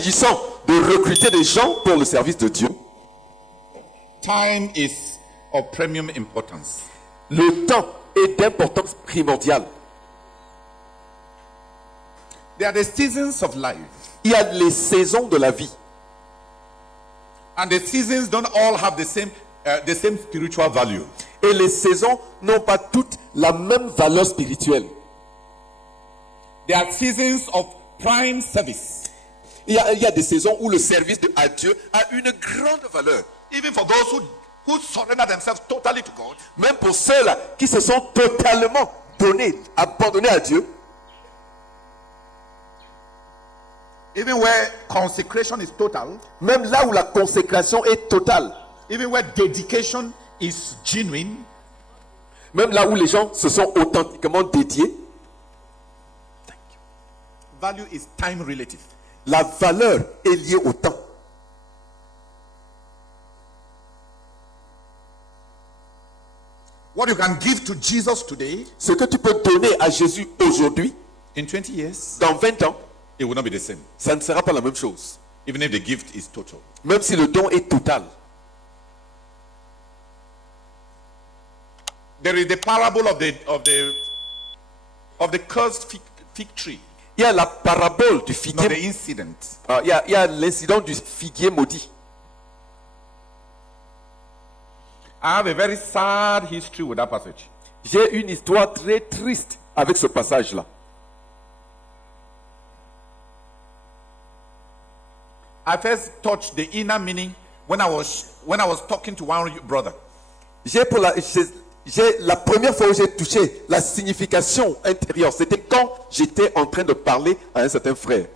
s'agissant de recruter des gens pour le service de Dieu, time is of premium importance. le temps est d'importance primordiale. There are the seasons of life, Il y a les saisons de la vie. and the seasons don't all have the same spiritual value. Et les saisons n'ont pas toutes la même valeur spirituelle. There are seasons of prime service, Il y a des saisons où le service à Dieu a une grande valeur. even for those who surrender themselves totally to God. Même pour ceux-là qui se sont totalement donnés, abandonnés à Dieu. Even where consecration is total, Même là où la consécration est totale. even where dedication is genuine, Même là où les gens se sont authentiquement dédiés. value is time relative. La valeur est liée au temps. What you can give to Jesus today, Ce que tu peux donner à Jésus aujourd'hui, in 20 years, dans 20 ans, it will not be the same, ça ne sera pas la même chose. even if the gift is total. Même si le don est total. There is the parable of the cursed fig tree. Il y a la parabole du Not figuier. the incident. Il y a l'incident du figuier maudit. I have a very sad history with that passage. J'ai une histoire très triste avec ce passage-là. I first touched the inner meaning when I was talking to one brother. J'ai la première fois où j'ai touché la signification intérieure, c'était quand j'étais en train de parler à un certain frère.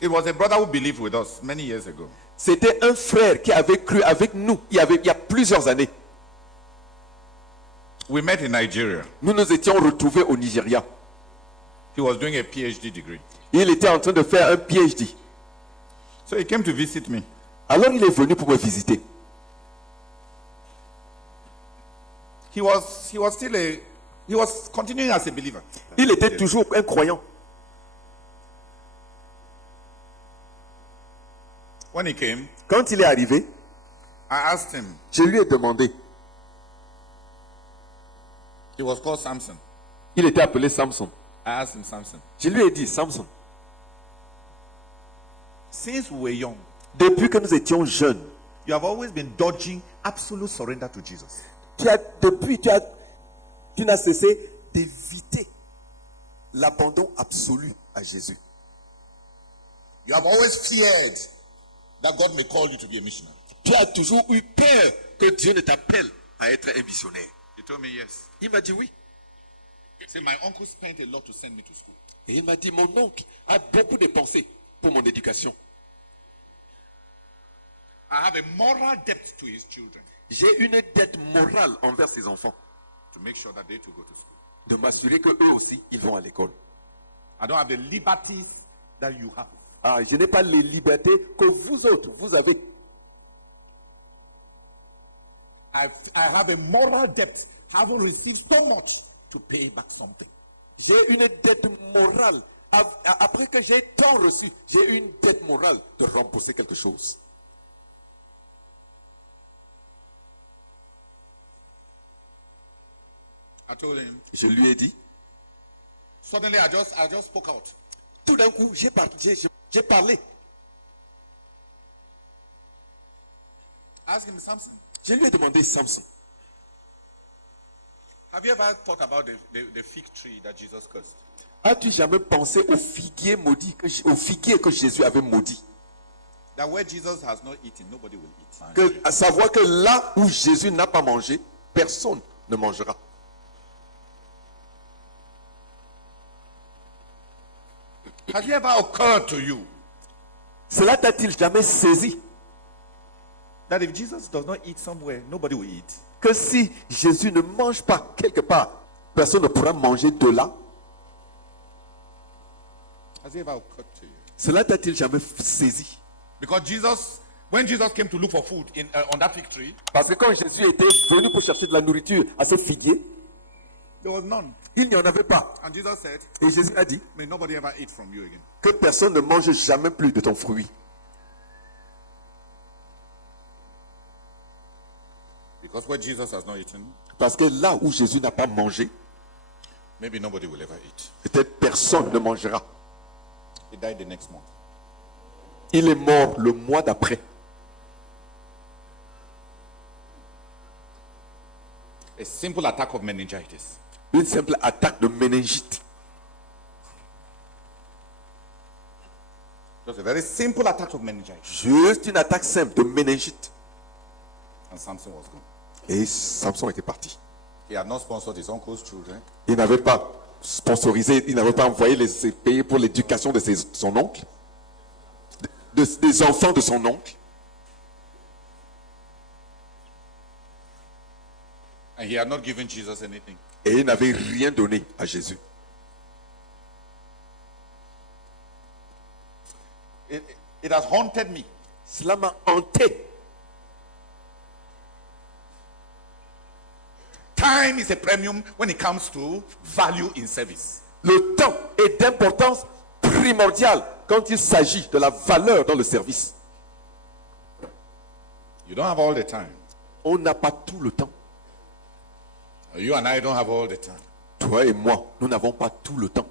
It was a brother who believed with us many years ago. C'était un frère qui avait cru avec nous il y a plusieurs années. We met in Nigeria. Nous nous étions retrouvés au Nigeria. He was doing a PhD degree. Il était en train de faire un PhD. So he came to visit me. Alors il est venu pour me visiter. He was continuing as a believer. Il était toujours un croyant. When he came, Quand il est arrivé, I asked him. je lui ai demandé. He was called Samson. Il était appelé Samson. I asked him, Samson, Je lui ai dit, Samson, since we were young, depuis que nous étions jeunes, you have always been dodging absolute surrender to Jesus. tu n'as cessé d'éviter l'abandon absolu à Jésus. You have always feared that God may call you to be a missionary. Tu as toujours eu peur que Dieu ne t'appelle à être un missionnaire. He told me yes. Il m'a dit oui. He said, my uncle spent a lot to send me to school. Et il m'a dit, mon oncle a beaucoup dépensé pour mon éducation. I have a moral debt to his children J'ai une dette morale envers ses enfants, to make sure that they too go to school. de m'assurer que eux aussi, ils vont à l'école. I don't have the liberties that you have. Je n'ai pas les libertés que vous autres, vous avez. I have a moral debt, having received so much, to pay back something. J'ai une dette morale. Après que j'ai tant reçu, j'ai une dette morale de rembourser quelque chose. I told him. Je lui ai dit. Suddenly, I just spoke out. Tout d'un coup, j'ai parlé. Ask him, Samson. Je lui ai demandé, Samson, Have you ever thought about the fig tree that Jesus cursed? as-tu jamais pensé au figuier maudit, au figuier que Jésus avait maudit? That where Jesus has not eaten, nobody will eat. À savoir que là où Jésus n'a pas mangé, personne ne mangera. Has it ever occurred to you Cela t'a-t-il jamais saisi that if Jesus does not eat somewhere, nobody will eat? que si Jésus ne mange pas quelque part, personne ne pourra manger de là? Has it ever occurred to you? Cela t'a-t-il jamais saisi? Because when Jesus came to look for food on that fig tree, Parce que quand Jésus était venu pour chercher de la nourriture à ce figuier, there was none. il n'y en avait pas. And Jesus said, Et Jésus a dit may nobody ever eat from you again. que personne ne mange jamais plus de ton fruit. Because where Jesus has not eaten, Parce que là où Jésus n'a pas mangé, maybe nobody will ever eat. peut-être personne ne mangera. He died the next month. Il est mort le mois d'après. A simple attack of meningitis. Une simple attaque de méningite. Just a very simple attack of meningitis. Juste une attaque simple de méningite. And Samson was gone. Et Samson était parti. He had not sponsored his uncle's children. Il n'avait pas sponsorisé, il n'avait pas envoyé les payer pour l'éducation de son oncle, des enfants de son oncle. And he had not given Jesus anything. Et il n'avait rien donné à Jésus. It has haunted me. Cela m'a hanté. Time is a premium when it comes to value in service. Le temps est d'importance primordiale quand il s'agit de la valeur dans le service. You don't have all the time. On n'a pas tout le temps. You and I don't have all the time. Toi et moi, nous n'avons pas tout le temps.